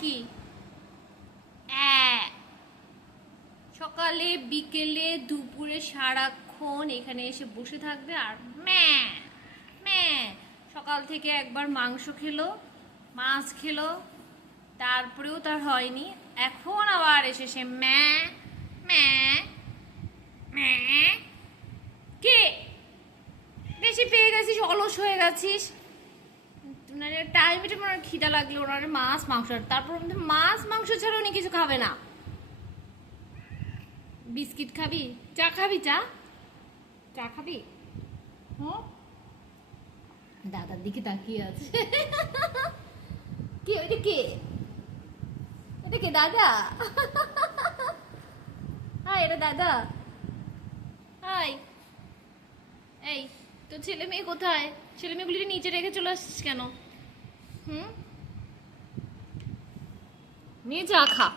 কি সকালে বিকেলে দুপুরে সারাক্ষণ এখানে এসে বসে থাকবে আর ম্যাঁ ম্যাঁ। সকাল থেকে একবার মাংস খেলো, মাছ খেলো, তারপরেও তার হয়নি, এখন আবার এসে সে ম্যাঁ ম্যাঁ ম্যাঁ। কে বেশি পেয়ে গেছিস, অলস হয়ে গেছিস, মানে টাইম এটা মনে খিদা লাগলো ওনার মাছ মাংস, তারপর মাছ মাংস ছাড়া উনি কিছু খাবে না। বিস্কিট খাবি, চা খাবি, চা চা খাবি? হুম, দাদার দিকে তাকিয়ে আছে। কে ওইটা, কে এটা, কে দাদা? হ্যাঁ এটা দাদা। হাই, এই তো ছেলে মেয়ে কোথায়? ছেলে মেয়েগুলিকে নিচে রেখে চলে আসছিস কেন? হুম, নিয়ে চা খা।